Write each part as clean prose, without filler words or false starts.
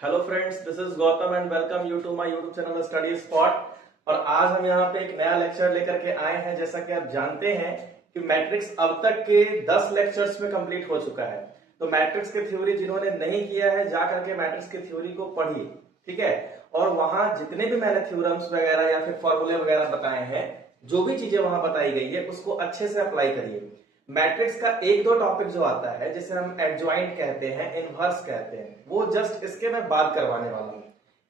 Hello friends, this is Gautam and welcome you to my YouTube channel study spot. और आज हम यहाँ पे एक नया लेक्चर लेकर के आए हैं। जैसा कि आप जानते हैं कि मैट्रिक्स अब तक के 10 लेक्चर्स में कंप्लीट हो चुका है। तो मैट्रिक्स की थ्योरी जिन्होंने नहीं किया है, जाकर के मैट्रिक्स की थ्योरी को पढ़िए, ठीक है। और वहां जितने भी मैंने थ्योरम्स वगैरह या फिर फॉर्मूले वगैरह बताए हैं, जो भी चीजें वहां बताई गई है उसको अच्छे से अप्लाई करिए। मैट्रिक्स का एक दो टॉपिक जो आता है, जिसे हम एडजॉइंट कहते हैं, इनवर्स कहते हैं, वो जस्ट इसके मैं बात करवाने वाला हूं।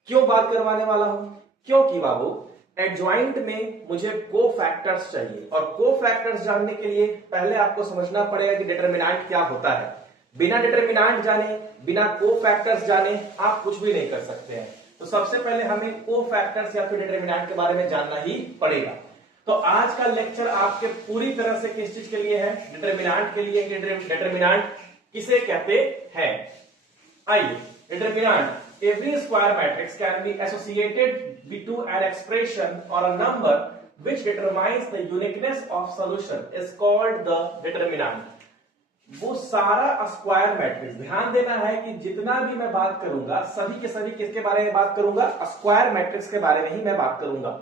क्यों बात करवाने वाला हूं? क्योंकि बाबू एडजॉइंट में मुझे को फैक्टर्स चाहिए, और को फैक्टर्स जानने के लिए पहले आपको समझना पड़ेगा कि डिटरमिनेंट क्या होता है। बिना डिटरमिनेंट जाने, बिना को फैक्टर्स जाने आप कुछ भी नहीं कर सकते हैं। तो सबसे पहले हमें को फैक्टर्स या फिर डिटरमिनेंट के बारे में जानना ही पड़ेगा। तो आज का लेक्चर आपके पूरी तरह से किस चीज के लिए है? डिटरमिनेंट के लिए। डिटरमिनेंट किसे कहते हैं? आइए, determinant, every square matrix can be associated to an expression और a number which determines the uniqueness of solution is called the determinant। वो सारा स्क्वायर मैट्रिक्स, ध्यान देना है कि जितना भी मैं बात करूंगा सभी के सभी किसके बारे में बात करूंगा? स्क्वायर मैट्रिक्स के बारे में ही मैं बात करूंगा।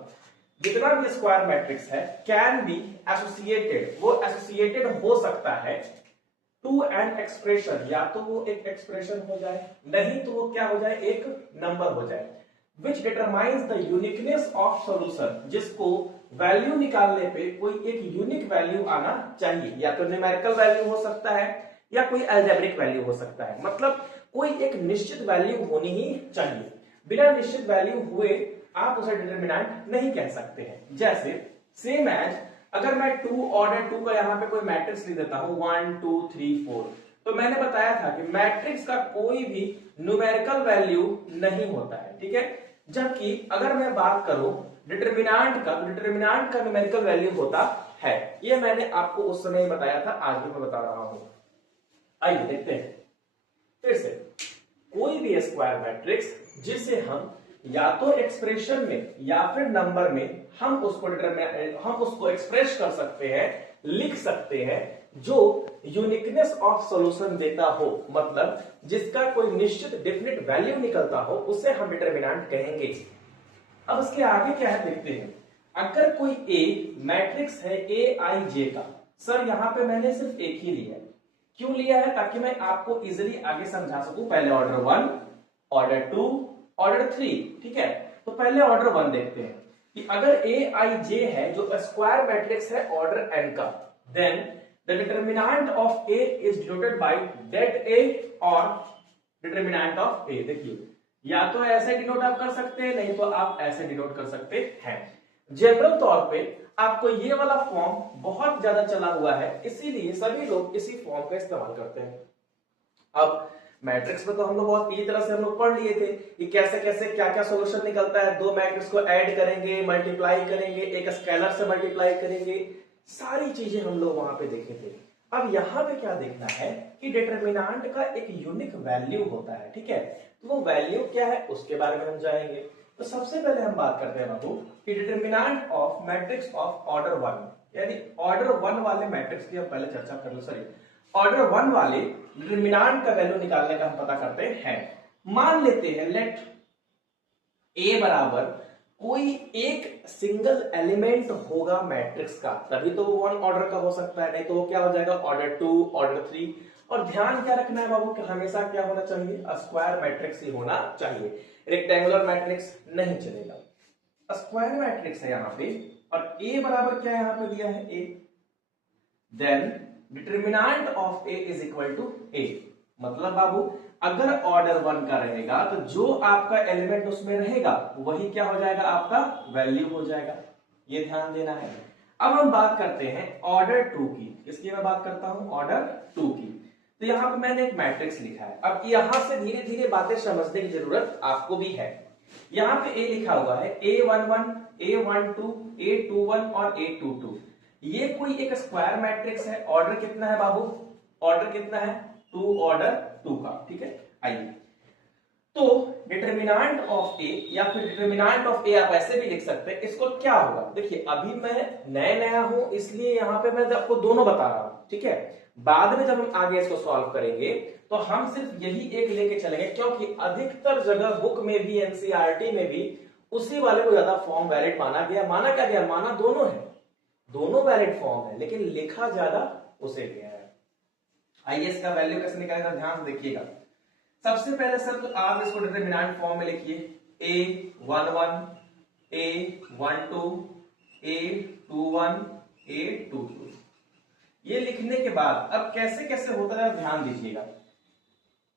जितना भी स्क्वायर मैट्रिक्स है कैन बी एसोसिएटेड, वो एसोसिएटेड हो सकता है टू एन एक्सप्रेशन, या तो वो एक एक्सप्रेशन हो जाए, नहीं तो वो क्या हो जाए? एक नंबर हो जाए। विच determines the uniqueness of solution, जिसको वैल्यू निकालने पे कोई एक यूनिक वैल्यू आना चाहिए, या तो न्यूमेरिकल वैल्यू हो सकता है या कोई अलजेब्रिक वैल्यू हो सकता है। मतलब कोई एक निश्चित वैल्यू होनी ही चाहिए। बिना निश्चित वैल्यू हुए आप उसे डिटरमिनेंट नहीं कह सकते हैं। जैसे सेम एज अगर मैं 2 ऑर्डर 2 का यहां पे कोई मैट्रिक्स लिख देता हूं 1 2 3 4, तो मैंने बताया था कि मैट्रिक्स का कोई भी न्यूमेरिकल वैल्यू नहीं होता है, ठीक है। जबकि अगर मैं बात करूं डिटरमिनेंट का, तो डिटरमिनेंट का न्यूमेरिकल वैल्यू होता है। ये मैंने आपको उस समय बताया था, आज भी मैं बता रहा हूं। आइए देखते हैं फिर से। कोई भी स्क्वायर मैट्रिक्स जिसे हम या तो एक्सप्रेशन में या फिर नंबर में हम उसको एक्सप्रेस कर सकते हैं, लिख सकते हैं, जो यूनिकनेस ऑफ सॉल्यूशन देता हो, मतलब जिसका कोई निश्चित डेफिनेट वैल्यू निकलता हो, उसे हम डिटरमिनेंट कहेंगे। अब इसके आगे क्या है देखते हैं। अगर कोई ए मैट्रिक्स है ए आई जे का, सर यहां पे मैंने सिर्फ एक ही लिया है। क्यों लिया है? ताकि मैं आपको इजिली आगे समझा सकूं। पहले ऑर्डर 1, ऑर्डर 2, ऑर्डर 3, ठीक है। तो पहले ऑर्डर 1 देखते हैं कि अगर ए आई जे है, जो स्क्वायर मैट्रिक्स है ऑर्डर n का, then the determinant of A is denoted by det A और डिटरमिनेंट ऑफ ए। देखिए, या तो ऐसे डिनोट आप कर सकते हैं, नहीं तो आप ऐसे डिनोट कर सकते हैं। जनरल तौर पे आपको ये वाला फॉर्म बहुत ज्यादा चला हुआ है, इसीलिए सभी लोग इसी फॉर्म का इस्तेमाल करते हैं। अब मैट्रिक्स में तो हम लोग बहुत इसी तरह से हम लोग पढ़ लिए थे कि कैसे कैसे क्या क्या सॉल्यूशन निकलता है। दो मैट्रिक्स को ऐड करेंगे, मल्टीप्लाई करेंगे, एक स्केलर से मल्टीप्लाई करेंगे, सारी चीजें हम लोग वहां पे देखे थे। अब यहाँ पे क्या देखना है कि डिटरमिनेंट का एक यूनिक वैल्यू होता है, ठीक है। तो वो वैल्यू क्या है उसके बारे में हम जानेंगे। तो सबसे पहले हम बात करते हैं बाबू कि determinant of matrix of order 1, यानी ऑर्डर 1 वाले मैट्रिक्स की हम पहले चर्चा कर लो। सॉरी, ऑर्डर 1 वाले डिटरमिनेंट का वैल्यू निकालने का हम पता करते हैं। मान लेते हैं लेट ए बराबर कोई एक सिंगल एलिमेंट होगा मैट्रिक्स का, तभी तो वो 1 ऑर्डर का हो सकता है, नहीं तो वो क्या हो जाएगा? Order 2, order 3। और ध्यान क्या रखना है बाबू कि हमेशा क्या होना चाहिए? स्क्वायर मैट्रिक्स ही होना चाहिए, रेक्टेंगुलर मैट्रिक्स नहीं चलेगा। स्क्वायर मैट्रिक्स है यहां पे, और ए बराबर क्या यहां पे दिया है? A. Then determinant of A is equal to A. मतलब बाबू अगर ऑर्डर 1 का रहेगा तो जो आपका एलिमेंट उसमें रहेगा वही क्या हो जाएगा? आपका वैल्यू हो जाएगा। ये ध्यान देना है। अब हम बात करते हैं ऑर्डर 2 की। किसकी मैं बात करता हूं? ऑर्डर 2 की। तो यहां पर मैंने एक मैट्रिक्स लिखा है। अब यहां से धीरे धीरे बातें समझने की जरूरत आपको भी है। यहां पे ए लिखा हुआ है A11, A12, A21 और A22। ये कोई एक स्क्वायर मैट्रिक्स है। ऑर्डर कितना है बाबू? ऑर्डर कितना है? 2 ऑर्डर 2 का, ठीक है। आइए, तो डिटरमिनेंट ऑफ ए या फिर डिटरमिनेंट ऑफ ए आप ऐसे भी लिख सकते हैं। इसको क्या होगा? देखिए, अभी मैं नया हूं इसलिए यहां पे मैं आपको दोनों बता रहा हूं, ठीक है। बाद में जब हम आगे इसको सॉल्व करेंगे तो तो हम सिर्फ यही एक लेके चलेंगे, क्योंकि अधिकतर जगह बुक में भी एनसीईआरटी में भी उसी वाले को ज्यादा फॉर्म वैलिड माना गया। माना क्या गया? माना दोनों है, दोनों वैलिड फॉर्म है, लेकिन लिखा ज्यादा उसे गया है। आइए इसका वैल्यू कैसे निकालेगा, ध्यान से देखिएगा। सबसे पहले सर तो आप इसको डिटरमिनेंट फॉर्म में लिखिए, A11 A12 A21 A22। ये लिखने के बाद अब कैसे कैसे होता है ध्यान दीजिएगा।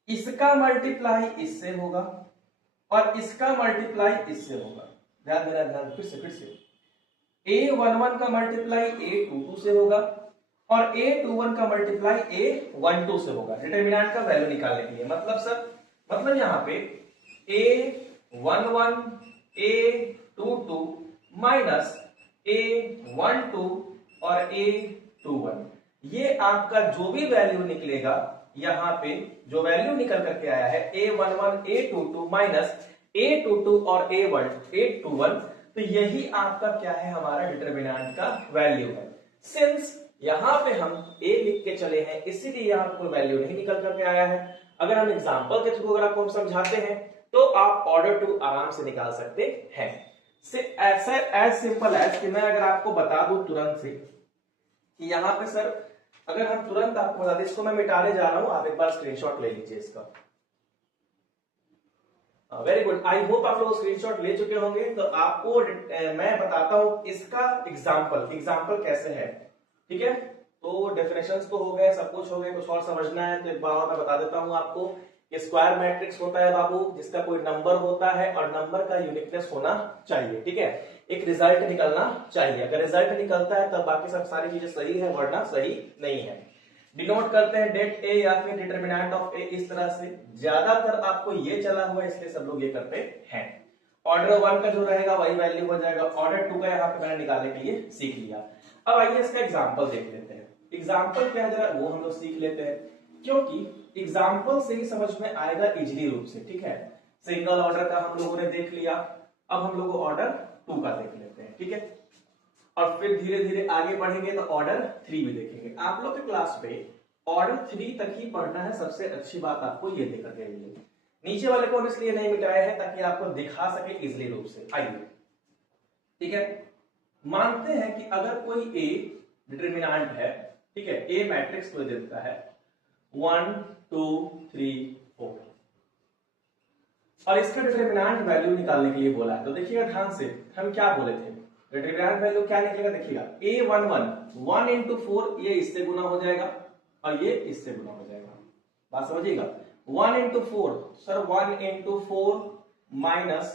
इसका मल्टीप्लाई इससे होगा और इसका मल्टीप्लाई इससे होगा। ध्यान देना, ध्यान, फिर से A11 का मल्टीप्लाई A22 से होगा और A21 का मल्टीप्लाई A12 से होगा डिटरमिनेंट का वैल्यू निकालने के लिए। मतलब सर, मतलब यहाँ पे A11 A22 माइनस A12 और A21, ये आपका जो भी वैल्यू निकलेगा, यहाँ पे जो वैल्यू निकल करके आया है A11 A22 माइनस A22 और A21, तो यही आपका क्या है, हमारा डिटरमिनेंट का वैल्यू है। सिंस यहां पे हम a लिख के चले हैं, इसीलिए यहां कोई वैल्यू नहीं निकल करके आया है। अगर हम एग्जांपल के थ्रू अगर आपको हम समझाते हैं तो आप ऑर्डर टू आराम से निकाल सकते हैं। ऐसा एज सिंपल एज कि मैं अगर आपको बता दूं तुरंत से कि यहां पे सर, अगर हम तुरंत आपको बता दें, इसको मैं मिटाने जा रहा हूं, आप एक बार स्क्रीनशॉट ले लीजिए इसका। वेरी गुड, आई होप आप लोग स्क्रीनशॉट ले चुके होंगे। तो आपको मैं बताता हूं इसका एग्जांपल कैसे है, ठीक है। तो डेफिनेशंस तो हो गए, सब कुछ हो गए, कुछ और समझना है तो एक बार और मैं बता देता हूं आपको। ये स्क्वायर मैट्रिक्स होता है बाबू, जिसका कोई नंबर होता है और नंबर का यूनिकनेस होना चाहिए, ठीक है। एक रिजल्ट निकलना चाहिए, अगर रिजल्ट निकलता है तब बाकी सब सारी चीजें सही है, वरना सही नहीं है। डिनोट करते हैं डेट ए या फिर डिटरमिनेंट ऑफ ए इस तरह से, ज्यादातर आपको ये चला हुआ है इसलिए सब लोग ये करते हैं। ऑर्डर 1 का जो रहेगा वही वैल्यू हो जाएगा, ऑर्डर 2 का यहाँ पे मैंने निकालने के लिए सीख लिया। अब आइए इसका एग्जांपल देख लेते हैं। एग्जांपल क्या है जरा वो हम लोग सीख लेते हैं, क्योंकि एग्जांपल से ही समझ में आएगा इजीली रूप से, ठीक है। सिंगल ऑर्डर का हम लोगों ने देख लिया, अब हम लोग ऑर्डर 2 का देख लेते हैं, ठीक है। और फिर धीरे धीरे आगे बढ़ेंगे तो ऑर्डर 3 भी देखेंगे। आप लोग के क्लास पे ऑर्डर 3 तक ही पढ़ना है, सबसे अच्छी बात आपको ये देकर के लिए। नीचे वाले को इसलिए नहीं मिटाया है ताकि आपको दिखा सके इजीली रूप से। आइए, ठीक है, मानते हैं कि अगर कोई ए डिटरमिनेंट है, ठीक है, ए मैट्रिक्स को देता है 1 2 3 4 और इसका डिटरमिनेंट वैल्यू निकालने के लिए बोला है। तो देखिएगा ध्यान से, हम क्या बोले थे, डिटरमिनेंट वैल्यू क्या निकलेगा, देखिएगा A11 1 into 4, ये इससे गुना हो जाएगा और ये इससे गुना हो जाएगा। बात समझिएगा, 1 into 4 sir 1 into 4 minus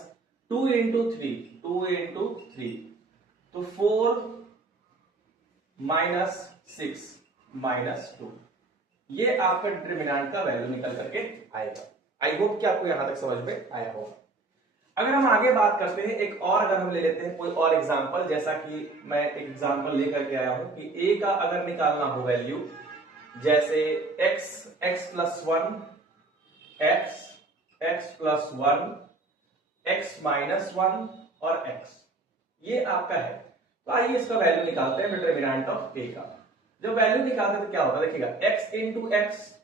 2 into 3 तो 4 माइनस 6 माइनस 2, ये आपका डिटरमिनेंट का वैल्यू निकल करके आएगा। आई होप कि आपको यहां तक समझ में आया होगा। अगर हम आगे बात करते हैं, एक और अगर हम ले लेते हैं कोई और एग्जांपल, जैसा कि मैं एक एग्जांपल लेकर के आया हूं कि a का अगर निकालना हो वैल्यू, जैसे x plus 1 x plus 1 x minus 1 और x, ये आपका है। तो आइए इसका वैल्यू निकालते हैं डिटरमिनेंट ऑफ a का। जब वैल्यू निकालते हैं तो क्या होगा, देखिएगा x इंटू एक्स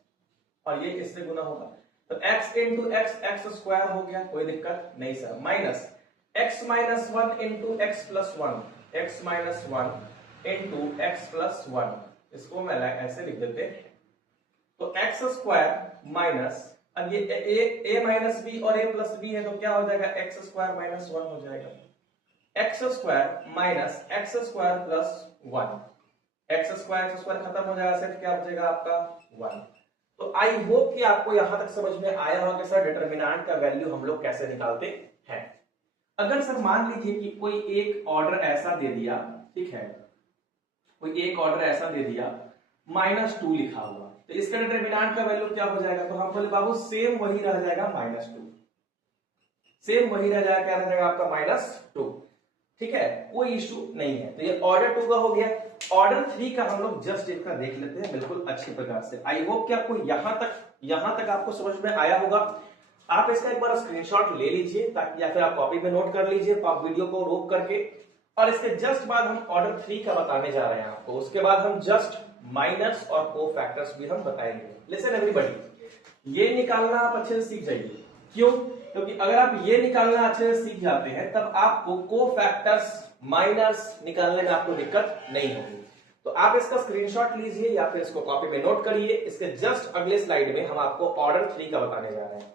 और ये इससे गुना होगा, तो x इंटू एक्स स्क्वायर हो गया, कोई दिक्कत नहीं sir, minus x minus 1 into x plus 1 x minus 1 into x plus 1, इसको मैं ऐसे लिख देते हैं। तो एक्स स्क्वायर माइनस, अब ये a माइनस बी और a प्लस बी है तो क्या हो जाएगा, एक्स स्क्वायर माइनस 1 हो जाएगा, x square minus x square plus 1, x square खत्म हो जाएगा, सिर्फ क्या बचेगा आपका 1। तो आई होप कि आपको यहां तक समझ में आया होगा सर डिटरमिनेंट का वैल्यू हम लोग कैसे निकालते हैं। अगर सर मान लीजिए कि कोई एक ऑर्डर ऐसा दे दिया, ठीक है, कोई एक ऑर्डर ऐसा दे दिया -2 लिखा हुआ, तो इसका डिटरमिनेंट का वैल्यू क्या हो जाएगा, तो हम बोले बाबू सेम वही रह जाएगा -2, सेम वही रह जाएगा, क्या रह जाएगा आपका -2, ठीक है, कोई इश्यू नहीं है। तो ये ऑर्डर 2 का हो गया। ऑर्डर 3 का हम लोग जस्ट इसका देख लेते हैं बिल्कुल अच्छे प्रकार से। आई होप कि आपको यहां तक आपको समझ में आया होगा। आप इसका एक बार स्क्रीनशॉट ले लीजिए, ताकि या फिर आप कॉपी में नोट कर लीजिए, आप वीडियो को रोक करके, और इसके जस्ट बाद हम ऑर्डर 3 का बताने जा रहे हैं आपको। उसके बाद हम जस्ट माइनस और को फैक्टर्स भी हम बताएंगे। लिसन एवरीबॉडी, ये निकालना आप अच्छे से सीख जाइए। क्यों? क्योंकि अगर आप ये निकालना अच्छे से सीख जाते हैं तब आपको कोफैक्टर्स माइनस निकालने में आपको दिक्कत नहीं होगी। तो आप इसका स्क्रीनशॉट लीजिए या फिर इसको कॉपी में नोट करिए। इसके जस्ट अगले स्लाइड में हम आपको ऑर्डर 3 का बताने जा रहे हैं।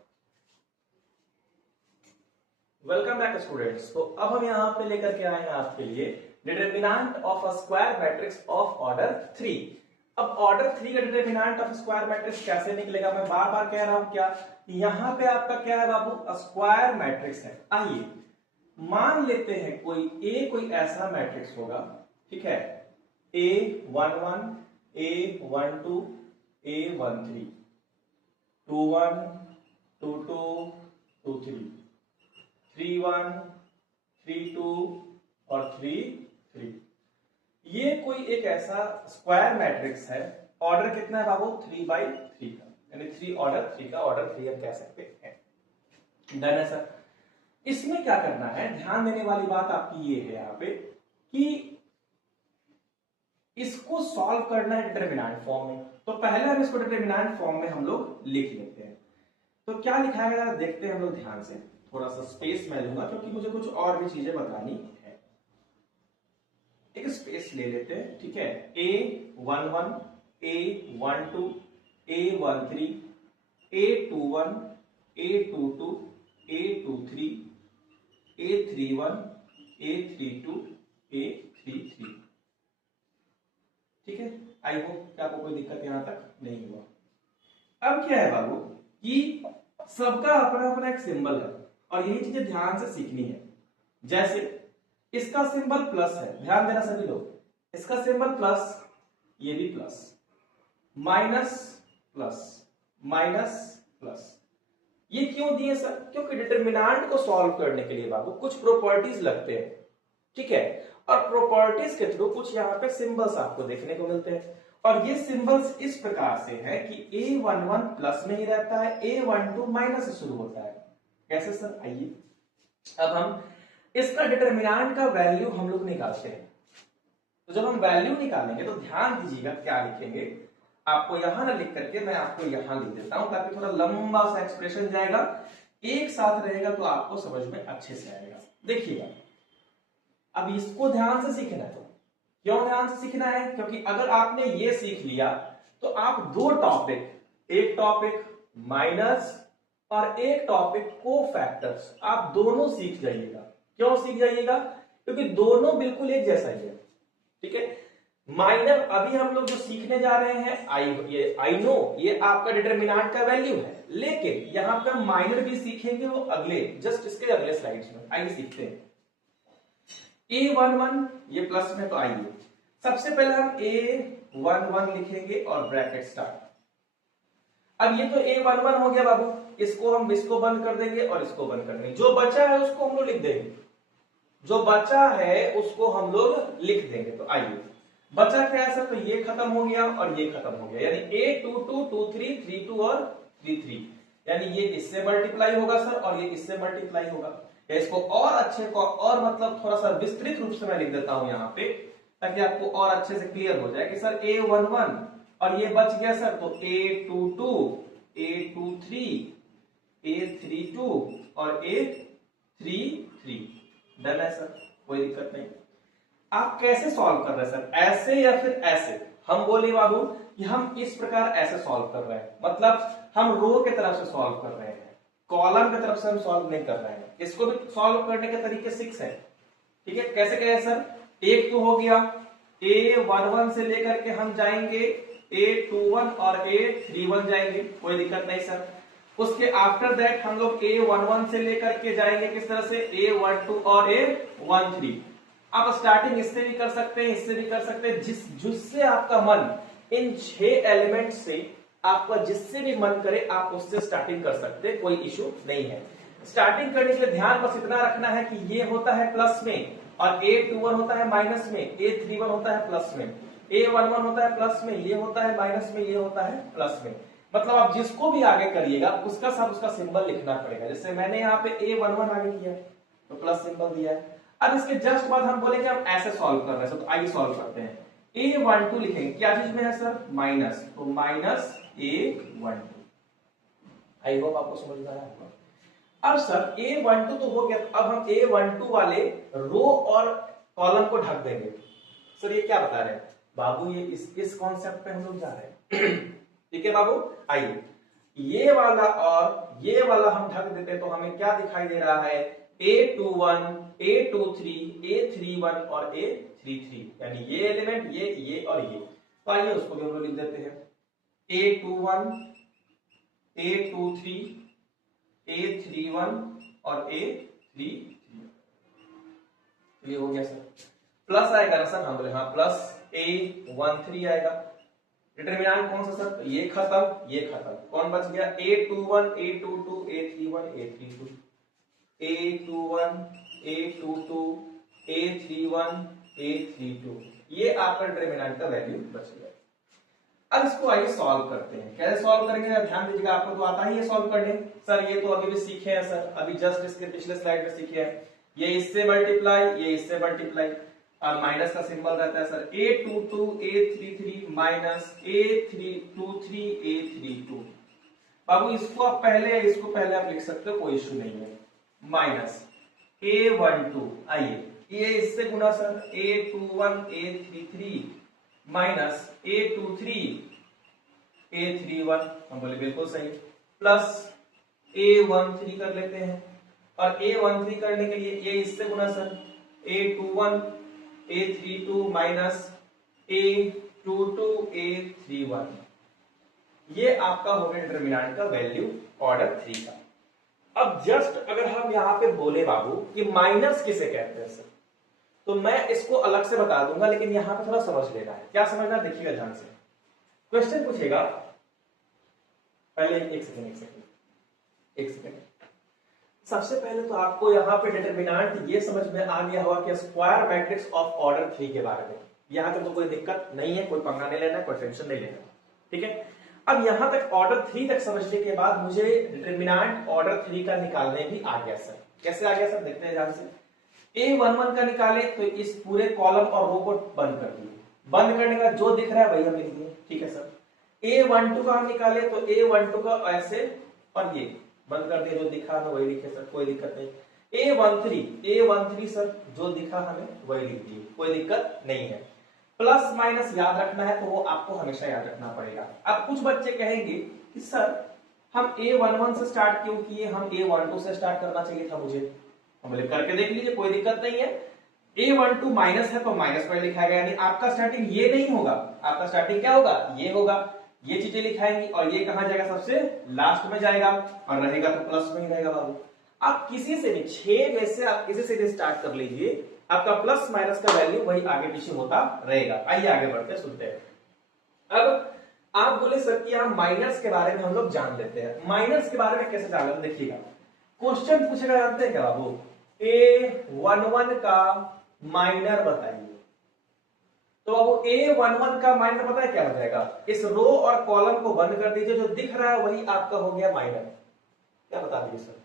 Welcome back students. तो अब हम यहां पे लेकर के आए हैं आपके लिए determinant of a square matrix of order 3। अब ऑर्डर 3 का डिटरमिनेंट ऑफ स्क्वायर मैट्रिक्स कैसे निकलेगा? मैं बार बार कह रहा हूं क्या, यहां पे आपका क्या है बाबू, स्क्वायर मैट्रिक्स है। आइए मान लेते हैं कोई ऐसा मैट्रिक्स होगा, ठीक है, A11, A12, A13, 21, 22, 23, 31, 32 और 33। ये कोई एक ऐसा स्क्वायर मैट्रिक्स है। ऑर्डर कितना है बाबू? 3/3 का, यानी 3 ऑर्डर 3 का, ऑर्डर 3 हम कह सकते हैं। डन है सर। इसमें क्या करना है, ध्यान देने वाली बात आपकी ये है यहाँ पे कि इसको सॉल्व करना है डिटरमिनेंट फॉर्म में। तो पहले हम इसको डिटरमिनेंट फॉर्म में हम लोग लिख लेते हैं। तो क्या लिखा है देखते हैं हम लोग ध्यान से। थोड़ा सा स्पेस मैं लूंगा क्योंकि मुझे कुछ और भी चीजें बतानी है। एक स्पेस ले लेते हैं, ठीक है। A11, A12, A13, A21, A22, A23, A31, A32, A33, ठीक है। आई होप आपको कोई दिक्कत यहां तक नहीं हुआ। अब क्या है बाबू कि सबका अपना अपना एक सिंबल है और यही चीजें ध्यान से सीखनी है। जैसे इसका सिंबल प्लस है, ध्यान देना सभी लोग। इसका सिंबल प्लस, ये भी plus, minus plus, minus plus. ये क्यों दिए सर? क्योंकि डिटरमिनेंट को सॉल्व करने के लिए बाबू कुछ प्रॉपर्टीज लगते हैं, ठीक है। और प्रॉपर्टीज के थ्रू कुछ यहाँ पे सिंबल्स आपको देखने को मिलते हैं। और ये सिंबल्स इस प्रकार से है कि A11 प्लस में ही रहता है, A12 माइनस से शुरू होता है। कैसे सर? आइए अब हम इसका डिटरमिनेंट का वैल्यू हम लोग निकालते हैं। तो जब हम वैल्यू निकालेंगे तो ध्यान दीजिएगा क्या लिखेंगे। आपको यहां ना लिख करके मैं आपको यहां लिख देता हूं ताकि थोड़ा लंबा सा एक्सप्रेशन जाएगा, एक साथ रहेगा तो आपको समझ में अच्छे से आएगा। देखिएगा अब इसको ध्यान से सीखना है। तो क्यों ध्यान से सीखना है? क्योंकि अगर आपने ये सीख लिया तो आप दो टॉपिक, एक टॉपिक माइनस और एक टॉपिक कोफैक्टर्स, आप दोनों सीख जाइएगा। क्यों सीख जाइएगा? क्योंकि दोनों बिल्कुल एक जैसा ही है, ठीक है। माइनर अभी हम लोग जो सीखने जा रहे हैं, आई नो ये आपका डिटरमिनेंट का वैल्यू है, लेकिन यहां पे हम माइनर भी सीखेंगे, वो अगले जस्ट इसके अगले स्लाइड्स में। आइए सीखते हैं। A11 ये प्लस में, तो आइए सबसे पहले हम A11 लिखेंगे और ब्रैकेट स्टार्ट। अब ये तो A11 हो गया बाबू, इसको बंद कर देंगे और इसको बंद कर देंगे। जो बचा है उसको हम लोग लिख देंगे, जो बचा है उसको हम लोग लिख देंगे। तो आइए बचा क्या है सर? तो ये खत्म हो गया और ये खत्म हो गया, यानी A22, 23, 32 और 33, यानी ये इससे मल्टीप्लाई होगा सर और ये इससे मल्टीप्लाई होगा। या इसको और अच्छे को और मतलब थोड़ा सा विस्तृत रूप से मैं लिख देता हूं यहाँ पे ताकि आपको और अच्छे से क्लियर हो जाए कि सर A11 और ये बच गया सर, तो A22, A23, A32 और A33। डन है सर, कोई दिक्कत नहीं। आप कैसे सॉल्व कर रहे हैं सर? ऐसे या फिर ऐसे? हम बोले बाबू कि हम इस प्रकार ऐसे सॉल्व कर रहे हैं, मतलब हम रो के तरफ से सॉल्व कर रहे हैं, कॉलम की तरफ से हम सॉल्व नहीं कर रहे हैं। इसको भी सॉल्व करने के तरीके 6 है, ठीक है। कैसे कहे सर? एक तो हो गया A11 से लेकर के हम जाएंगे A21 और A31 जाएंगे, कोई दिक्कत नहीं सर। उसके आफ्टर दैट हम लोग A11 से लेकर के जाएंगे किस तरह से, A12 और A13। आप स्टार्टिंग इससे भी कर सकते हैं, इससे भी कर सकते हैं, जिससे आपका मन इन 6 एलिमेंट से आपका जिससे भी मन करे आप उससे स्टार्टिंग कर सकते हैं, कोई इश्यू नहीं है। स्टार्टिंग करने के लिए ध्यान बस इतना रखना है कि ये होता है प्लस में और A21 होता है माइनस में, A31 होता है प्लस में, A11 होता है प्लस में, ये होता है माइनस में, ये होता है प्लस में। मतलब आप जिसको भी आगे करिएगा उसका सब उसका सिंबल लिखना पड़ेगा। जैसे मैंने यहाँ पे A11 आगे किया तो प्लस सिंबल दिया है। अब इसके जस्ट बाद हम बोले कि हम ऐसे सॉल्व कर रहे हैं, तो आइए सॉल्व करते हैं। A12 लिखेंगे, क्या चीज में है सर? माइनस, तो माइनस A12। आई होप आपको समझ में आया होगा। अब सर A12 तो हो गया, अब हम A12 वाले रो और कॉलम को ढक देंगे। सर ये क्या बता रहे हैं बाबू, ये इस कॉन्सेप्ट पे हम लोग जा रहे हैं। ठीक है बाबू, आइए ये वाला और ये वाला हम ढक देते तो हमें क्या दिखाई दे रहा है, A21, A23, A31 और A33, यानी ये एलिमेंट ये और ये। तो आइए उसको भी हम लोग लिख देते हैं, A21, A23, A31 और A33। ये हो गया सर। प्लस आएगा ना सर, हम बोले हाँ प्लस A13 आएगा। डिटरमिनेंट कौन सा सर, ये खत्म ये खत्म, कौन बच गया, A21, A22, A31, A32, A21, A22, A31, A32, ये आपका डिटरमिनेंट का वैल्यू बच गया। अब इसको आइए सॉल्व करते हैं। कैसे सॉल्व करेंगे, ध्यान दीजिएगा, आपको तो आता ही है सॉल्व करने। सर ये तो अभी भी सीखे हैं सर, अभी जस्ट इसके पिछले स्लाइड में सीखे हैं। ये इससे मल्टीप्लाई, ये इससे मल्टीप्लाई, और माइनस का सिंबल रहता है sir, A22, A33 minus A323, A32। बाबू इसको आप पहले आप लिख सकते हो, कोई इश्यू नहीं है, माइनस A12, आइए ये इससे गुना sir, A21, A33 minus A23, A31, हम बोले बिल्कुल सही, प्लस A13 कर लेते हैं, और A13 करने के लिए ये इससे गुना sir, A21, A32 minus A22, A31, ये आपका हो गया डिटरमिनेंट का वैल्यू ऑर्डर 3 का। अब जस्ट अगर हम यहां पे बोले बाबू कि माइनस किसे कहते हैं सर, तो मैं इसको अलग से बता दूंगा, लेकिन यहां पे थोड़ा समझ लेना है। क्या समझना, देखिएगा ध्यान से। क्वेश्चन पूछेगा, पहले एक सेकंड, सबसे पहले तो आपको यहां पे डिटरमिनेंट ये समझ में आ गया होगा कि स्क्वायर मैट्रिक्स ऑफ ऑर्डर 3 के बारे में। यहां तक तो कोई दिक्कत नहीं है, कोई पंगा नहीं लेना, कोई टेंशन नहीं लेना, ठीक है। अब यहां तक ऑर्डर 3 तक समझने के बाद मुझे डिटरमिनेंट ऑर्डर 3 का निकालने भी आ गया सर। कैसे आ गया सर, देखते हैं ध्यान से। A11 का निकाले तो इस पूरे कॉलम और रो को बंद कर दिए, बंद करने का जो दिख रहा है वही हम लिख दिए, ठीक है सर। A12 का हम निकाले तो A12 का ऐसे और ये बंद कर दिए, जो दिखा हमें वही लिखे सर, कोई दिक्कत नहीं। A13 सर जो दिखा हमें वही लिख दिए, कोई दिक्कत नहीं है। प्लस माइनस याद रखना है तो वो आपको हमेशा याद रखना पड़ेगा। अब कुछ बच्चे कहेंगे कि सर हम A11 से स्टार्ट क्यों किए, हम A12 से स्टार्ट करना चाहिए था मुझे। हम बोले करके देख लीजिए, कोई दिक्कत नहीं है। A12 माइनस है तो माइनस पर लिखा गया, यानी आपका स्टार्टिंग ये नहीं होगा, आपका स्टार्टिंग क्या होगा, ये होगा। ये चीजें लिखाएंगी और ये कहां जाएगा, सबसे लास्ट में जाएगा, और रहेगा तो प्लस में ही रहेगा बाबू। आप किसी से भी 6 में से आप किसी से भी स्टार्ट कर लीजिए, आपका प्लस माइनस का वैल्यू वही आगे पीछे होता रहेगा। आइए आगे बढ़ते सुनते हैं। अब आप बोले सर कि हम माइनस के बारे में हम लोग जान लेते हैं। माइनस के बारे में कैसे जान लेते, देखिएगा क्वेश्चन पूछेगा, जानते हैं क्या बाबू, A11 का माइनर बताइए। तो अब A11 का माइनर पता है क्या हो जाएगा, इस रो और कॉलम को बंद कर दीजिए, जो दिख रहा है वही आपका हो गया माइनर। क्या बता दीजिए सर,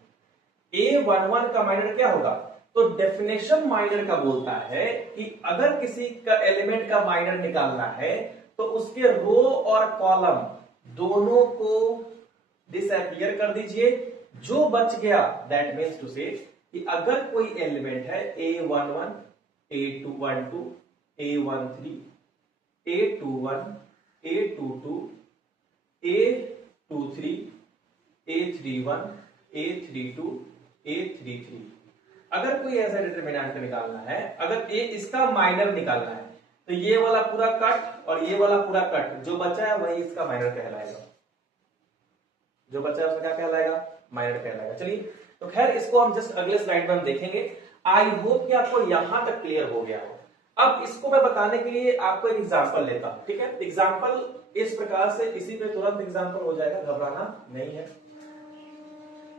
A11 का माइनर क्या होगा, तो डेफिनेशन माइनर का बोलता है कि अगर किसी का एलिमेंट का माइनर निकालना है तो उसके रो और कॉलम दोनों को डिसअपीयर कर दीजिए, जो बच गया दैट मीन्स टू से कि अगर कोई एलिमेंट है A11, A12, A13, A21, A22, A23, A31, A32, A33, अगर कोई ऐसा डिटरमिनेंट निकालना है, अगर इसका माइनर निकालना है तो ये वाला पूरा कट और ये वाला पूरा कट, जो बचा है वही इसका माइनर कहलाएगा, जो बचा है उसका क्या कहलाएगा, माइनर कहलाएगा। चलिए तो खैर इसको हम जस्ट अगले स्लाइड में हम देखेंगे। आई होप कि आपको यहां तक क्लियर हो गया हो। अब इसको मैं बताने के लिए आपको एक एग्जांपल लेता हूं, ठीक है। एग्जांपल इस प्रकार से, इसी पे तुरंत एग्जांपल हो जाएगा, घबराना नहीं है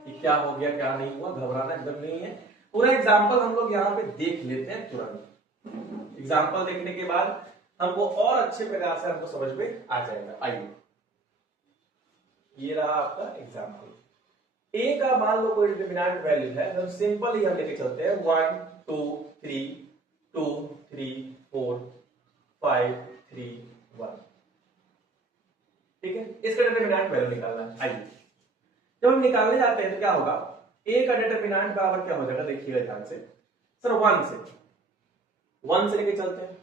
कि क्या हो गया क्या नहीं हुआ, घबराना एकदम नहीं है। पूरा एग्जांपल हम लोग यहाँ पे देख लेते हैं तुरंत। एग्जांपल देखने के बाद हमको और अच्छे प्रकार से हमको समझ में आ जाएगा। आइए ये रहा आपका एग्जांपल। ए का मान लो कोई डिटरमिनेंट वैल्यू है, तो सिंपल ही हम लेके चलते हैं 1 2 3 2 3 4 5 3 1, ठीक है। इसका डिटरमिनेंट वैल्यू निकालना है। आइए जब हम निकालने जाते हैं तो क्या होगा, ए का डिटरमिनेंट बराबर क्या हो जाएगा, देखिएगा ध्यान से सर, 1 से लेके चलते हैं,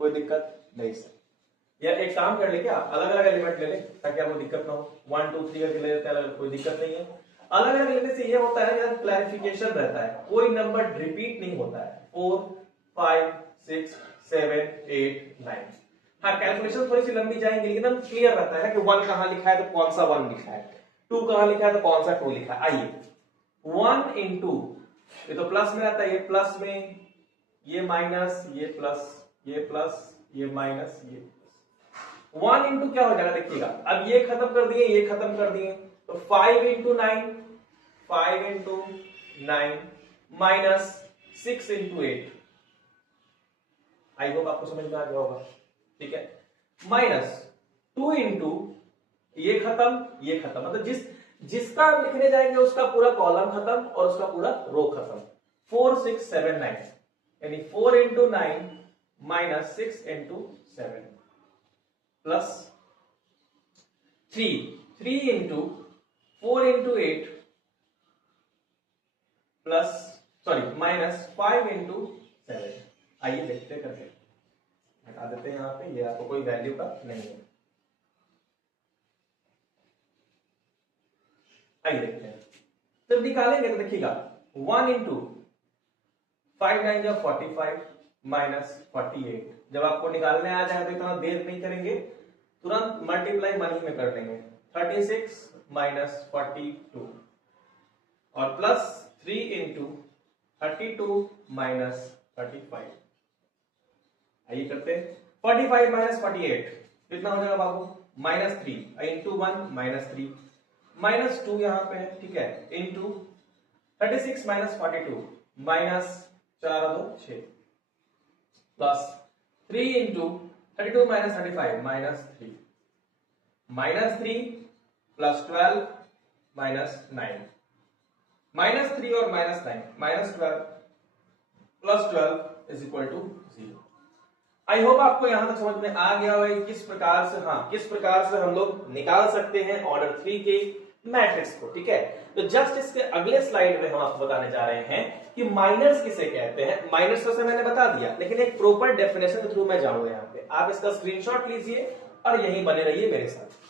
कोई दिक्कत नहीं सर। या एक काम कर ले, क्या अलग अलग एलिमेंट ले ले ताकि आपको दिक्कत ना हो, 1 2 3 करके ले लेते हैं, अलग कोई दिक्कत नहीं है। अलग अलग लेने से ये होता है यार, क्लैरिफिकेशन रहता है, कोई नंबर रिपीट नहीं होता है। 4 5 6 7 8 9, हाँ कैलकुलेशन थोड़ी सी लंबी जाएंगी लेकिन एकदम क्लियर रहता है कि 1 कहां लिखा है तो कौन सा 1 लिखा है, 2 कहां लिखा है तो कौन सा 2 लिखा है। आइए 1 इंटू, ये तो प्लस में रहता है, ये प्लस में, ये माइनस, ये प्लस, ये प्लस, ये माइनस, ये 1 इंटू क्या हो जाएगा देखिएगा, अब ये खत्म कर दिए, ये खत्म कर दिए, तो 5 इंटू 9, 5 इंटू 9 माइनस 6 इंटू 8। आई होप आपको समझ में आ गया होगा, ठीक है। माइनस 2 इंटू, ये खत्म, ये खत्म, मतलब जिसका हम लिखने जाएंगे उसका पूरा कॉलम खत्म और उसका पूरा रो खत्म। 4 6 7 9, यानी 4 into 9 minus 6 into 7 plus 3 into 4 into 8 plus sorry minus 5 into 7। आइए देखते करके, हटा देते हैं यहां पे, ये आपको कोई वैल्यू का नहीं है। आइए देखते हैं, जब निकालेंगे तो देखिएगा 1 इंटू 5 9 या 45 माइनस 48। जब आपको निकालने आ जाए तो इतना देर नहीं करेंगे, तुरंत मल्टीप्लाई मनी में कर लेंगे। 36 माइनस 42 और प्लस 3 इंटू 32 माइनस 35। आइए करते हैं, 45 माइनस 48 कितना हो जाएगा बाबू, माइनस 3 इंटू 1 माइनस 3 माइनस 2 यहां पे है, ठीक है, into 36 minus 42 minus 4 2 6 plus 3 into 32 minus 35 minus 3 minus 3 plus 12 minus 9 minus 3 और minus 9 minus 12 plus 12 is equal to 0। I hope आपको यहां तक समझ में आ गया होगा किस प्रकार से, हाँ किस प्रकार से हम लोग निकाल सकते हैं ऑर्डर 3 के मैट्रिक्स को, ठीक है। तो जस्ट इसके अगले स्लाइड में हम आपको बताने जा रहे हैं कि माइनर्स किसे कहते हैं। माइनर्स तो मैंने बता दिया, लेकिन एक प्रॉपर डेफिनेशन के थ्रू मैं जाऊंगा यहाँ पे, आप इसका स्क्रीनशॉट लीजिए और यहीं बने रहिए मेरे साथ।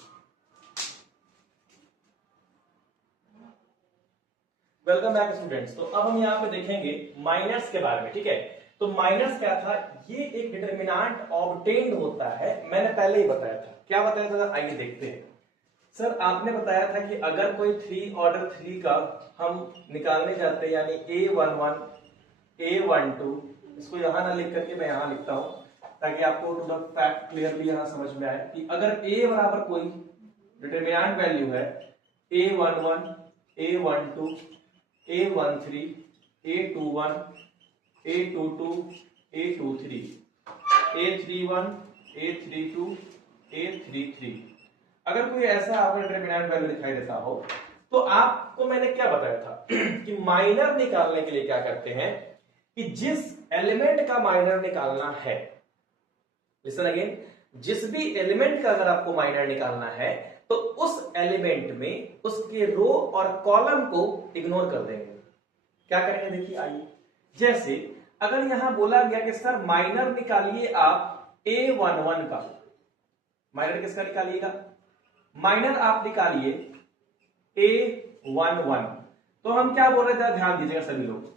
Welcome back students. तो अब हम यहाँ पे देखेंगे माइनर्स के बारे में, ठीक है। तो माइनस क्या था, ये एक डिटरमिनेंट ऑब्टेन्ड होता है, मैंने पहले ही बताया था। क्या बताया था, आइए देखते हैं। सर आपने बताया था कि अगर कोई 3 ऑर्डर 3 का हम निकालने जाते हैं, यानी A11 A12, इसको यहां ना लिख करके मैं यहां लिखता हूं ताकि आपको थोड़ा फैक्ट क्लियरली यहां समझ में आए कि अगर A बराबर कोई डिटरमिनेंट वैल्यू है A11 A12 A13 A21 A22 A23 A31 A32 A33, अगर कोई ऐसा आपको डिटरमिनेंट वैल्यू दिखाई देता हो तो आपको मैंने क्या बताया था कि माइनर निकालने के लिए क्या करते हैं कि जिस एलिमेंट का माइनर निकालना है, लिसन अगेन, जिस भी एलिमेंट का अगर आपको माइनर निकालना है तो उस एलिमेंट में उसके रो और कॉलम को इग्नोर कर देंगे। क्या करेंगे देखिए, आइए, जैसे अगर यहां बोला गया कि सर माइनर निकालिए आप A11 का, माइनर किसका निकालिएगा, माइनर आप निकालिए A11, तो हम क्या बोल रहे थे, ध्यान दीजिएगा सभी लोग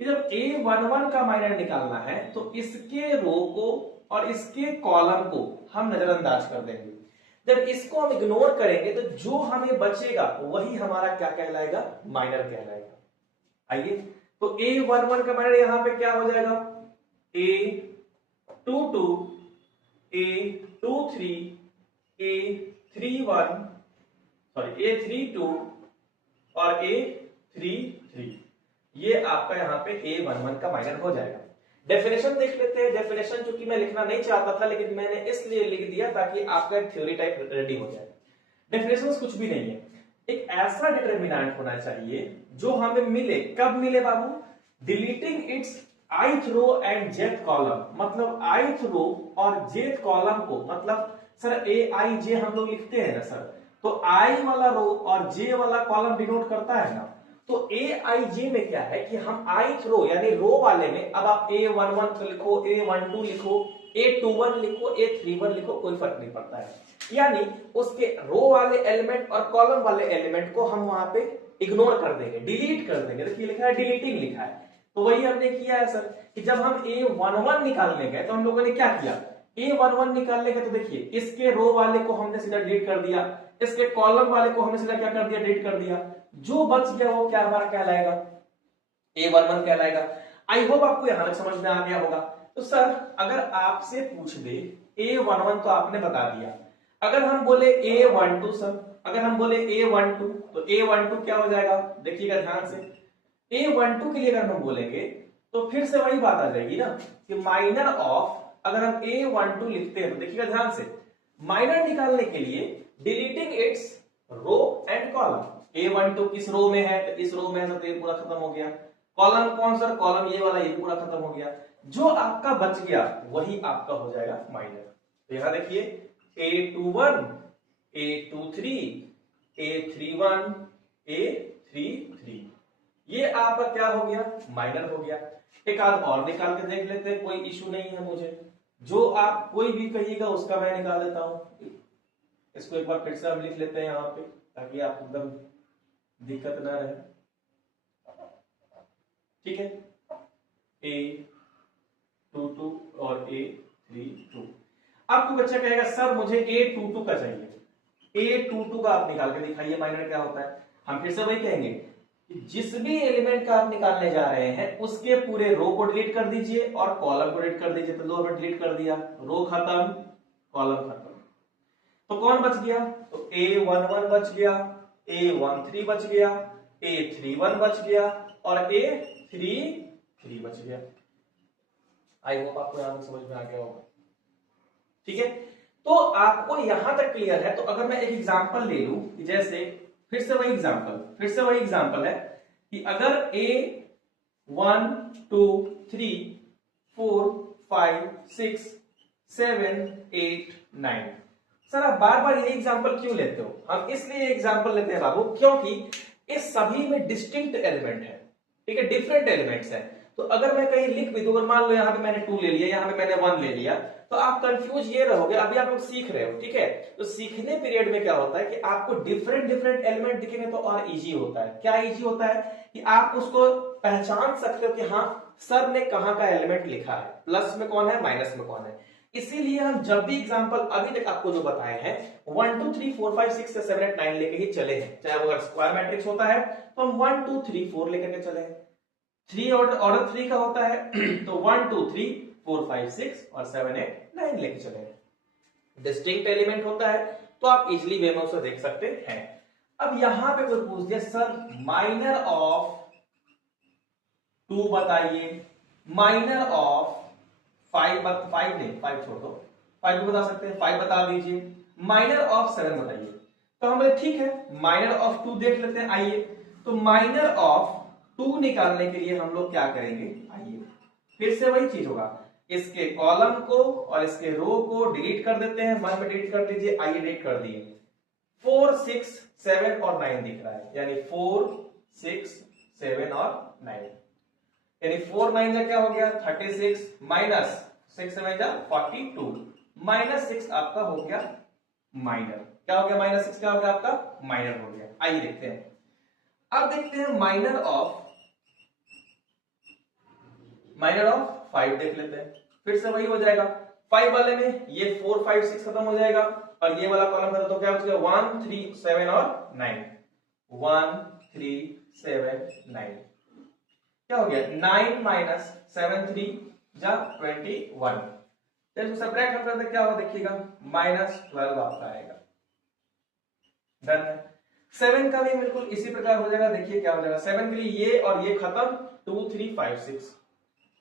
कि जब A11 का माइनर निकालना है तो इसके रो को और इसके कॉलम को हम नजरअंदाज कर देंगे। जब इसको हम इग्नोर करेंगे तो जो हमें बचेगा वही हमारा क्या कहलाएगा, माइनर कहलाएगा। आइए, तो A11 का माइनर यहां पे क्या हो जाएगा, A22 A23 A31 sorry A32 और A33, ये आपका यहाँ पे A11 का माइनर हो जाएगा। डेफिनेशन देख लेते हैं। डेफिनेशन चूंकि मैं लिखना नहीं चाहता था लेकिन मैंने इसलिए लिख दिया ताकि आपका थ्योरी टाइप रेडी हो जाए। डेफिनेशन कुछ भी नहीं है, एक ऐसा डिटरमिनेंट होना चाहिए जो हमें मिले, कब मिले बाबू, deleting its ith row and jth column, मतलब ith रो और jth कॉलम को, मतलब सर A I J हम लोग लिखते हैं ना सर, तो आई वाला रो और जे वाला कॉलम डिनोट करता है ना, तो ए आई जे में क्या है कि हम आई रो यानी रो वाले में अब आप A11 लिखो, A12 लिखो, A21 लिखो, A31 लिखो, कोई फर्क नहीं पड़ता है। यानी उसके रो वाले एलिमेंट और कॉलम वाले एलिमेंट को हम वहां पे इग्नोर कर देंगे, डिलीट कर देंगे। देखिए लिखा है डिलीटिंग लिखा है, तो वही हमने किया है सर कि जब हम A11 निकालने गए तो हम लोगों ने क्या किया, A11 निकालने गए तो देखिए इसके रो वाले को हमने सीधा डिलीट कर दिया, इसके कॉलम वाले को हमने सीधा क्या कर दिया, डिलीट कर दिया। जो बच गया वो क्या हमारा कहलाएगा, A11 कहलाएगा। आई होप आपको यहां तक समझ में आ गया होगा। तो सर अगर आपसे पूछ दे A11 तो आपने बता दिया, अगर हम बोले A12 सर, अगर हम बोले A12 तो A12 क्या हो जाएगा, देखिएगा ध्यान से। A12 के लिए अगर हम बोलेंगे तो फिर से वही बात आ जाएगी ना कि माइनर ऑफ, अगर हम A12 लिखते हैं तो देखिएगा ध्यान से, माइनर निकालने के लिए deleting its row and column. A12 किस रो में है, तो इस रो में है, तो ये पूरा खत्म हो गया। कॉलम कौन सा, कॉलम ये वाला, ये पूरा खत्म हो गया। जो आपका बच गया वही आपका हो जाएगा माइनर। तो यहां देखिए A21, A23, A31, A33, ये आपका क्या हो गया, माइनर हो गया। एक आध और निकाल के देख लेते हैं, कोई इशू नहीं है मुझे, जो आप कोई भी कहिएगा उसका मैं निकाल देता हूं। इसको एक बार फिर से हम लिख लेते हैं यहाँ पे ताकि आप एकदम दिक्कत ना रहे। ठीक है, A22 और A32। आपको बच्चा कहेगा सर मुझे A22 का चाहिए, A22 का आप निकाल के दिखाइए माइनर क्या होता है। हम फिर से वही कहेंगे कि जिस भी एलिमेंट का आप निकालने जा रहे हैं उसके पूरे रो को डिलीट कर दीजिए और कॉलम को डिलीट कर दीजिए। तो रो में डिलीट कर दिया, रो खत्म, कॉलम खत्म, तो कौन बच गया, तो A11 बच गया, A13 बच गया, A31 बच गया और A33 बच गया। आई होप आपको यहां तक समझ में आ गया होगा। ठीक है, तो आपको यहां तक क्लियर है। तो अगर मैं एक एग्जांपल ले लूं, जैसे फिर से वही एग्जांपल है कि अगर A1 2 3 4 5 6 7 8 9, सर आप बार बार ये एग्जांपल क्यों लेते हो? हम इसलिए एग्जांपल लेते हैं बाबू क्योंकि इस सभी में डिस्टिंक्ट एलिमेंट है, ठीक है, डिफरेंट एलिमेंट्स है। तो अगर मैं कहीं लिख भी दूं, अगर मान लो यहाँ पे मैंने 2 ले लिया, यहाँ पे मैंने 1 ले लिया, तो आप कंफ्यूज ये रहोगे। अभी आप लोग सीख रहे हो, ठीक है, तो सीखने पीरियड में क्या होता है कि आपको डिफरेंट एलिमेंट दिखेंगे तो और इजी होता है। क्या इजी होता है कि आप उसको पहचान सकते हो कि हाँ सर ने कहाँ का एलिमेंट लिखा है, प्लस में कौन है, माइनस में कौन है। इसीलिए हम जब भी एग्जांपल अभी तक आपको जो बताए हैं 1 2 3 4 5 6 7 8 9 लेके ही चले हैं। चाहे वो अगर स्क्वायर मैट्रिक्स होता है तो हम 1 2 3 4 लेकर के चले हैं, 3 ऑर्डर 3 का होता है तो 1 2 3 4 5 6 और 7 8 9 लेके चले हैं। डिस्टिंक्ट एलिमेंट होता है तो आप इजीली वे में उसे देख सकते हैं। अब यहां पे कोई पूछ दिया सर माइनर ऑफ 2 बताइए, माइनर ऑफ 5 नहीं 5 छोड़ दो, 5 भी बता सकते हैं, 5 बता दीजिए, माइनर ऑफ 7 बताइए। तो हम बोले ठीक है माइनर ऑफ 2 देख लेते हैं। आइए, तो माइनर ऑफ 2 निकालने के लिए हम लोग क्या करेंगे, आइए फिर से वही चीज होगा, इसके कॉलम को और इसके रो को डिलीट कर देते हैं। मन में डिलीट कर दीजिए, आइए डिलीट कर दिए। 4 6 7 और 9 दिख रहा है, यानी 4 6 7 और 9, यानी 4 9 का क्या हो गया 36 माइनस 6 7 जा 42, माइनस 6 आपका हो गया माइनर। क्या हो गया, माइनस 6 क्या हो गया आपका माइनर हो गया। आइए देखते हैं, अब देखते हैं माइनर ऑफ 5 देख लेते हैं। फिर से वही हो जाएगा, 5 वाले में ये 4 5 6 खत्म हो जाएगा और ये वाला कॉलम खत्म, तो क्या हो गया 1 3 7 और 9, 1 3 7 9, क्या हो गया 9 माइनस 7 3 जा 21। जब सब्ट्रैक्ट हम करते क्या होगा देखिएगा -12 आपका आएगा। डन है। 7 का भी बिल्कुल इसी प्रकार हो जाएगा, देखिए क्या हो जाएगा 7 के लिए ये और ये खत्म 2 3 5 6,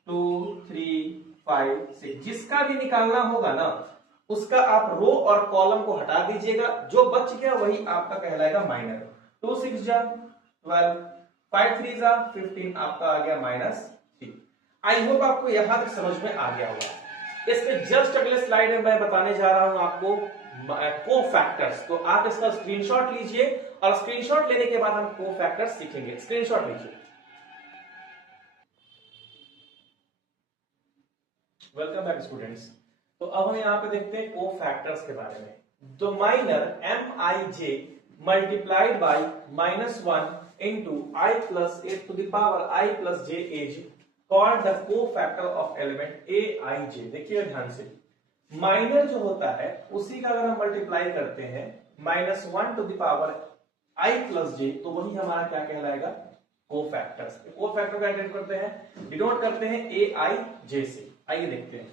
2 3 5 6, जिसका भी निकालना होगा ना उसका आप रो और कॉलम को हटा दीजिएगा, जो बच गया वही आपका कहलाएगा माइनर। 2 6 जा 12, 5 3 जा 15 आपका आ गया -3। आई होप आपको यहां तक समझ में आ गया होगा। इसके जस्ट अगले स्लाइड में मैं बताने जा रहा हूं आपको कोफैक्टर्स। तो आप इसका स्क्रीनशॉट लीजिए और स्क्रीनशॉट लेने के बाद हम कोफैक्टर्स सीखेंगे। स्क्रीनशॉट लीजिए। Welcome back students. तो अब हम यहाँ पे देखते हैं कोफैक्टर्स के बारे में। The minor mij multiplied by -1 into I plus a to the power I plus j is called the cofactor of element aij। देखिए ध्यान से, माइनर जो होता है उसी का अगर हम मल्टीप्लाई करते हैं -1 to the power I plus j, तो वही हमारा क्या कहलाएगा, कोफैक्टर्स। कोफैक्टर का डिनोट करते हैं, डिनोट करते हैं aij से। आइए देखते हैं।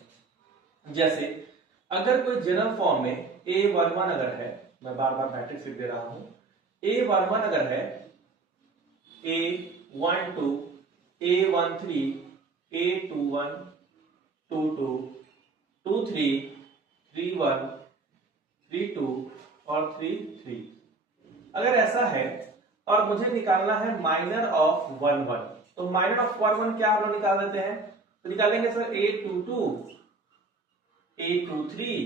जैसे अगर कोई जनरल फॉर्म में a11 अगर है, मैं बार बार मैट्रिक्स लिख दे रहा हूं, a11 अगर है, a12, a13, a21, 22, 23, 31, 32 और 33, अगर ऐसा है और मुझे निकालना है माइनर ऑफ 11, तो माइनर ऑफ 11 क्या हम लोग निकाल देते हैं, तो निकालेंगे सर a22, a23,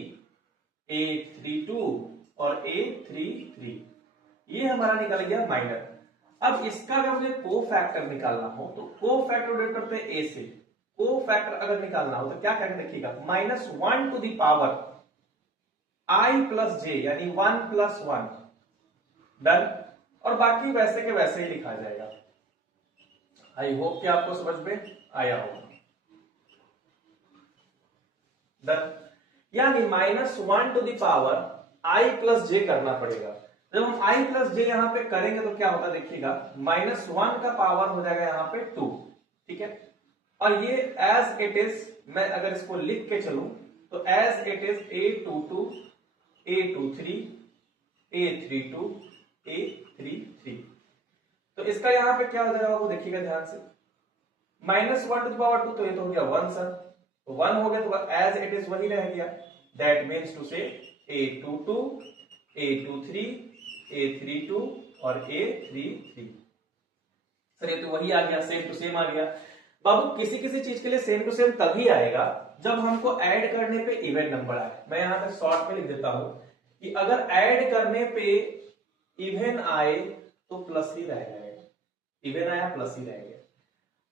a32 और a33, ये हमारा निकल गया माइनर। अब इसका अगर मुझे कोफैक्टर निकालना हो तो कोफैक्टर डिनोट करते हैं ए से। कोफैक्टर अगर निकालना हो तो क्या करेंगे, देखिएगा -1 to the power I plus J, यानी 1 + 1, डन। और बाकी वैसे के वैसे ही लिखा जाएगा। आई होप कि आपको समझ में आया होगा, डन। यानी -1 to the power I plus J करना पड़ेगा। जब हम I प्लस जे यहां पे करेंगे तो क्या होगा, देखिएगा -1 का पावर हो जाएगा यहां पे 2, ठीक है। और ये एज इट इज, मैं अगर इसको लिख के चलूं तो as it is a22, a23, a32, a33। तो इसका यहां पे क्या हो जाएगा वो देखिएगा ध्यान से, -1 टू द पावर 2, तो ये तो हो गया 1 सर, तो 1 हो गया तो एज इट इज वही रह गया। दैट मीन्स टू से a22, a23, a32 और a33। सर ये तो वही आ गया, सेम टू सेम आ गया। बाबू किसी किसी चीज के लिए सेम टू सेम तभी आएगा जब हमको ऐड करने पे इवन नंबर आए। मैं यहां पे शॉर्ट में लिख देता हूं कि अगर ऐड करने पे इवन आए तो प्लस ही रह जाएगा, इवन आया प्लस ही रहेगा।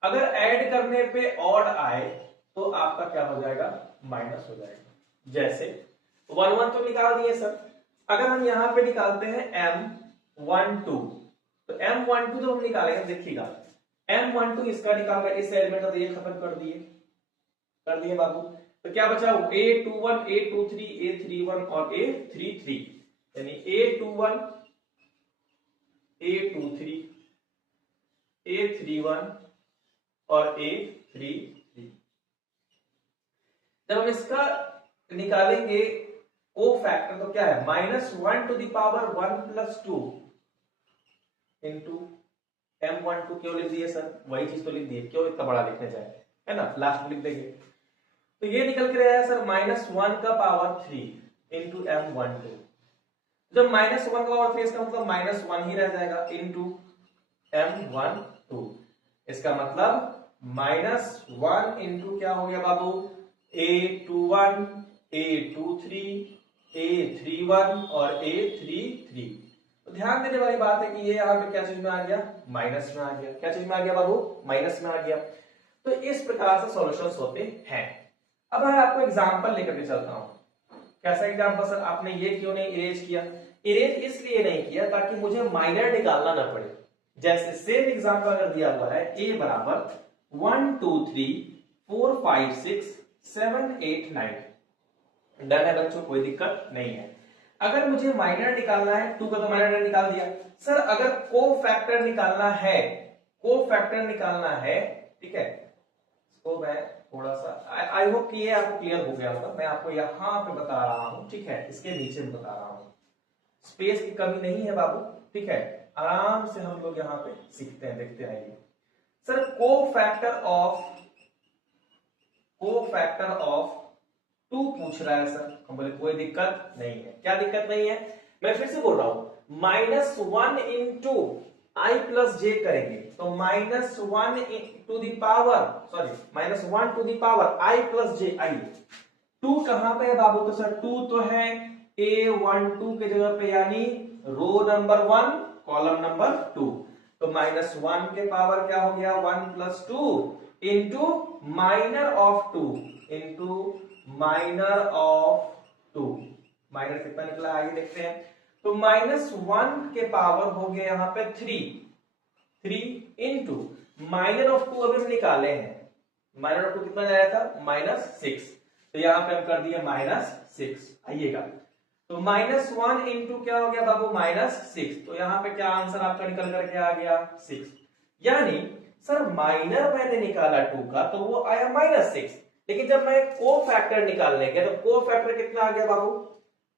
अगर ऐड करने पे ऑड आए तो आपका क्या हो जाएगा, माइनस हो जाएगा। जैसे 1 तो निकाल दिए सर, अगर हम यहां पे निकालते हैं M12, तो M12 जब हम निकालेंगे देखिएगा M12 इसका निकाल कर इस एलिमेंट का तो ये खत्म कर दिए बाबू। तो क्या बचा, A21, A23, A31 और A33, यानी A21, A23, A31 और A33। जब हम इसका निकालेंगे कोफैक्टर तो क्या है, -1 to the power 1 + 2 into M12। क्यों लिख दिए सर, वही चीज तो लिख दिए, क्यों इतना बड़ा लिखने जाए, है ना, लास्ट में लिख देंगे। तो ये निकल के रहा है सर -1 का पावर 3 इंटू M12। जब -1 का पावर 3, इसका मतलब -1 ही रह जाएगा इंटू M12। इसका मतलब -1 इंटू क्या हो गया बाबू, A21, A23, A31 और A33। तो ध्यान देने वाली बात है कि ये यहाँ पे क्या चीज में आ गया, माइनस में आ गया। क्या चीज में आ गया बाबू, माइनस में आ गया। तो इस प्रकार से सॉल्यूशंस होते हैं। अब मैं आपको एग्जांपल लेकर के चलता हूं। कैसा एग्जांपल सर, आपने ये क्यों नहीं इरेज किया, इरेज इसलिए नहीं किया ताकि मुझे माइनर निकालना ना पड़े। जैसे सेम एग्जांपल अगर दिया हुआ है a बराबर 1 2 3 4 5 6 7 8 9, डन है बच्चों, कोई दिक्कत नहीं है। अगर मुझे माइनर निकालना है, 2 का तो माइनर निकाल दिया सर। अगर कोफैक्टर निकालना है, कोफैक्टर निकालना है, ठीक है, इसको मैं थोड़ा सा, आई होप कि ये आपको क्लियर हो गया होगा। मैं आपको यहां पे बता रहा हूं, ठीक है, इसके नीचे में बता रहा हूं, स्पेस की कमी नहीं है बाबू, ठीक है, आराम से हम लोग यहां पे सीखते हैं, देखते रहिए। सर कोफैक्टर ऑफ 2 पूछ रहा है सर, हम बोले कोई दिक्कत नहीं है। क्या दिक्कत नहीं है, मैं फिर से बोल रहा हूं, -1 इंटू I प्लस जे करेंगे तो -1 to the power, sorry -1 to the power I plus J. I 2 कहां पे है बाबू, तो सर 2 तो है A12 के जगह पे यानी रो नंबर 1 कॉलम नंबर 2। तो -1 के पावर क्या हो गया 1 + 2 into minor of 2 into minor of 2। Minor कितना निकला आगे देखते हैं। तो -1 के पावर हो गया यहाँ पे 3 इंटू माइनर ऑफ 2 अभी हम निकाले हैं। माइनर ऑफ 2 कितना जाया था -6। तो यहाँ पे हम कर दिए -6। आइएगा तो -1 इंटू क्या हो गया बाबू -6। तो यहाँ पे क्या आंसर आपका निकल करके आ गया 6। यानी सर माइनर मैंने निकाला 2 का तो वो आया -6, लेकिन जब मैं को फैक्टर निकालने गया तो को फैक्टर कितना आ गया बाबू,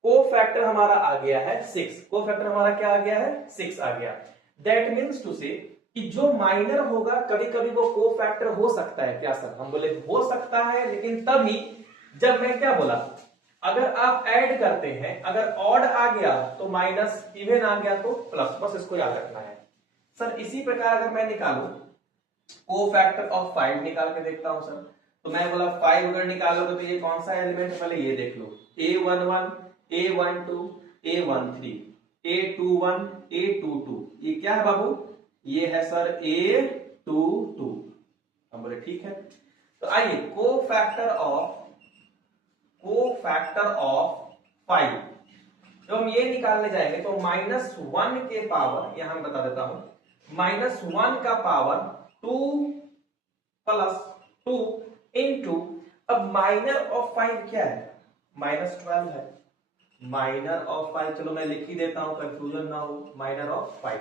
को फैक्टर हमारा आ गया है 6। को फैक्टर हमारा क्या आ गया है 6 आ गया। दैट मीन्स टू से कि जो माइनर होगा कभी कभी वो को फैक्टर हो सकता है। क्या सर, हम बोले हो सकता है, लेकिन तभी जब मैं क्या बोला, अगर आप ऐड करते हैं, अगर ऑड आ गया तो माइनस, इवन आ गया तो प्लस, बस इसको याद रखना है। सर इसी प्रकार अगर मैं निकालू को फैक्टर ऑफ 5 निकाल के देखता हूं सर, तो मैं बोला 5 अगर निकालोगे तो ये कौन सा एलिमेंट, पहले ये देख लो, A11 A12 A13 A21 A22, ये क्या है बाबू, ये है सर A22। हम बोले ठीक है। तो आइए को फैक्टर ऑफ 5 जब हम ये निकालने जाएंगे तो -1 के पावर, यहां मैं बता देता हूं, -1 का पावर 2 + 2 इंटू, अब माइनर ऑफ 5 क्या है -12 है। माइनर ऑफ 5 चलो मैं लिख ही देता हूं, कंफ्यूजन ना हो, माइनर ऑफ 5।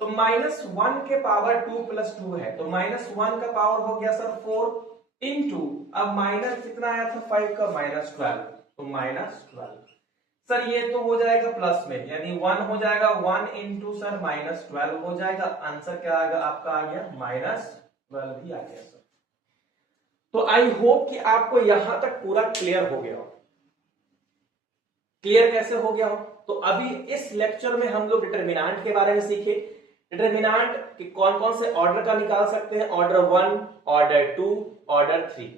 तो -1 के पावर 2 + 2 है, तो -1 का पावर हो गया सर 4 इंटू, अब माइनस कितना आया था 5 का -12, तो -12। सर ये तो हो जाएगा प्लस में, यानी 1 हो जाएगा, 1 इंटू सर -12 हो जाएगा। आंसर क्या आएगा आपका, आ गया -12 ही आ गया सर। तो आई होप कि आपको यहां तक पूरा क्लियर हो गया हो। क्लियर कैसे हो गया हो, तो अभी इस लेक्चर में हम लोग डिटरमिनेंट के बारे में सीखे। डिटरमिनेंट कि कौन कौन से ऑर्डर का निकाल सकते हैं, ऑर्डर 1, ऑर्डर 2, ऑर्डर 3।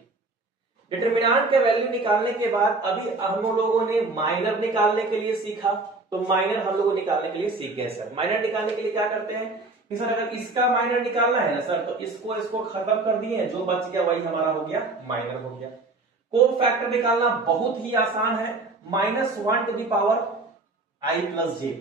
डिटरमिनेंट के वैल्यू निकालने के बाद अभी हम लोगों ने माइनर निकालने के लिए सीखा, तो माइनर हम लोग निकालने के लिए सीख गए सर। माइनर निकालने के लिए क्या करते हैं कि सर अगर इसका माइनर निकालना है ना सर, तो इसको खत्म कर दिए, जो बच गया वही हमारा हो गया माइनर हो गया। को फैक्टर निकालना बहुत ही आसान है, -1 to the power i + j।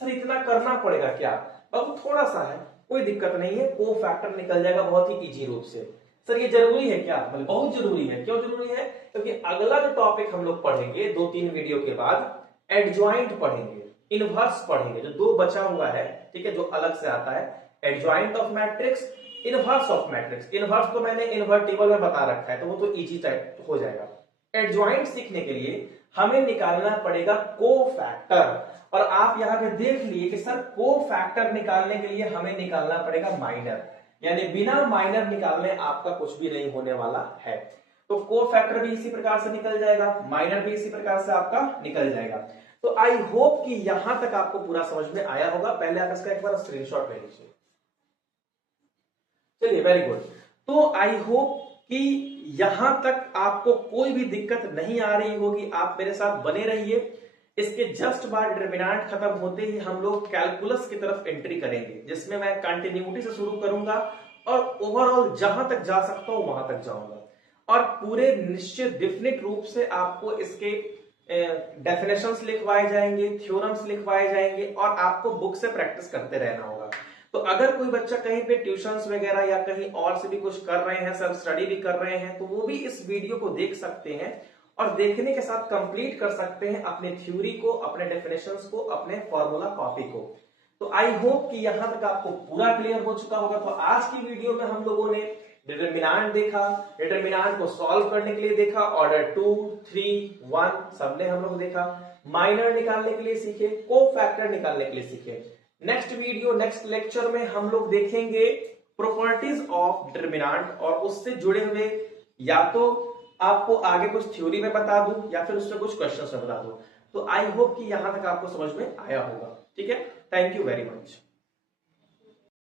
Sir इतना करना पड़ेगा क्या, अब थोड़ा सा है, कोई दिक्कत नहीं है, को फैक्टर निकल जाएगा बहुत ही इजी रूप से। सर ये जरूरी है क्या, बहुत जरूरी है। क्यों जरूरी है, क्योंकि अगला जो टॉपिक हम लोग पढ़ेंगे 2-3 वीडियो के बाद, एडजॉइंट पढ़ेंगे, इनवर्स पढ़ेंगे, जो 2 बचा हुआ है, ठीक है, जो अलग से आता है, adjoint of matrix, inverse of matrix. Inverse तो मैंने इन्वर्टिबल में बता रखा है, तो वो तो इजी टाइप हो जाएगा। एडजॉइंट सीखने के लिए हमें निकालना पड़ेगा को फैक्टर, और आप यहां पे देख लिए कि सर को फैक्टर निकालने के लिए हमें निकालना पड़ेगा माइनर, यानी बिना माइनर निकालने आपका कुछ भी नहीं होने वाला है। तो को फैक्टर भी इसी प्रकार से निकल जाएगा, माइनर भी इसी प्रकार से आपका निकल जाएगा। तो आई होप कि यहां तक आपको पूरा समझ में आया होगा। पहले आप इसका एक बार स्क्रीनशॉट ले लीजिए। चलिए वेरी गुड। तो आई होप कि यहां तक आपको कोई भी दिक्कत नहीं आ रही होगी। आप मेरे साथ बने रहिए। इसके जस्ट बाद डिटरमिनेंट खत्म होते ही हम लोग कैलकुलस की तरफ एंट्री करेंगे, जिसमें मैं कंटिन्यूटी से शुरू करूंगा और ओवरऑल जहां तक जा सकता हूं वहां तक जाऊंगा, और पूरे निश्चित डिफिनिट रूप से आपको इसके डेफिनेशंस लिखवाए जाएंगे, थ्योरम्स लिखवाए जाएंगे, और आपको बुक से प्रैक्टिस करते रहना होगा। तो अगर कोई बच्चा कहीं पे ट्यूशंस वगैरह या कहीं और से भी कुछ कर रहे हैं, सेल्फ स्टडी भी कर रहे हैं, तो वो भी इस वीडियो को देख सकते हैं और देखने के साथ कंप्लीट कर सकते हैं अपने थ्योरी को, अपने डेफिनेशंस को, अपने फॉर्मूला कॉपी को। तो आई होप कि यहां तक आपको पूरा क्लियर हो चुका होगा। तो आज की वीडियो में हम लोगों ने डिटरमिनेंट देखा, डिटरमिनेंट को सॉल्व करने के लिए देखा, ऑर्डर 2, 3, 1 सबने हम लोग देखा, माइनर निकालने के लिए सीखे, को फैक्टर निकालने के लिए सीखे। नेक्स्ट वीडियो, नेक्स्ट लेक्चर में हम लोग देखेंगे प्रॉपर्टीज ऑफ डिटरमिनेंट, और उससे जुड़े हुए या तो आपको आगे कुछ थ्योरी में बता दूं या फिर उससे कुछ क्वेश्चंस में बता दूं। तो आई होप कि यहां तक आपको समझ में आया होगा। ठीक है, थैंक यू वेरी मच।